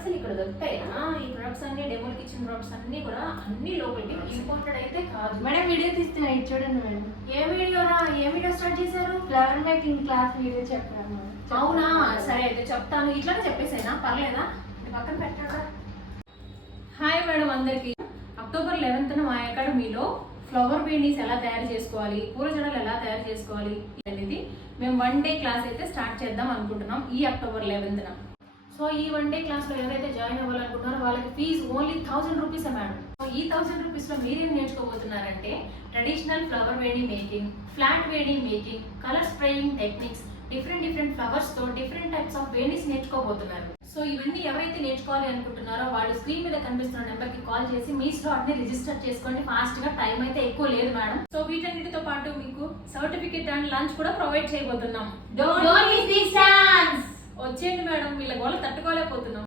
అసలు ఇక్కడ దొరుకుతాయా ఈ ప్రొడక్ట్స్ అన్ని డెమోకి ఇచ్చిన ప్రొడక్ట్స్ అన్ని కూడా అన్ని లోకల్ ఇంపోర్టెడ్ అయితే కాదు. మేడం వీడియో తీస్తున్నా ఇది చూడండి మేడం. ఏ వీడియో స్టార్ట్ చేశారు? ఫ్లవర్ మేకింగ్ క్లాస్ వీడియో చెప్పాను. అవునా, సరే అయితే చెప్తాను. ఇట్లానే చెప్పేసేనా, పర్లేదా? పక్కన పెట్టాడా? హాయ్ మేడం అందరికి. అక్టోబర్ 11న మా అకాడమీలో ఫ్లవర్ బేనీస్ ఎలా తయారు చేసుకోవాలి, పూల జడలు ఎలా తయారు చేసుకోవాలి అనేది మేము 1 డే క్లాస్ అయితే స్టార్ట్ చేద్దాం అనుకుంటున్నాం ఈ అక్టోబర్ 11న. సో ఈ 1 డే క్లాస్లో ఎవరైతే జాయిన్ అవ్వాలనుకుంటున్నారో వాళ్ళకి fee only 1000 rupees madam. So ఈ 1000 రూపీస్లో మీరేం నేర్చుకోబోతున్నారంటే traditional flower veni making, flat veni making, colour spraying techniques, different ఫ్లవర్స్తో డిఫరెంట్ టైప్స్ ఆఫ్ వేణీస్ నేర్చుకోబోతున్నారు. సో ఇవన్నీ ఎవరైతే నేర్చుకోవాలి అనుకుంటున్నారో వాళ్ళు స్క్రీన్ మీద కనిపిస్తున్న నెంబర్కి కాల్ చేసి మీ స్లాట్ని రిజిస్టర్ చేసుకోండి. ఫాస్ట్గా, టైం అయితే ఎక్కువ లేదు మేడం. సో వీటన్నిటితో పాటు మీకు సర్టిఫికేట్ అండ్ లంచ్ కూడా ప్రొవైడ్ చేయబోతున్నాం. Don't miss this chance. వచ్చేయండి మేడం, వీళ్ళ గోల తట్టుకోలేకపోతున్నాం.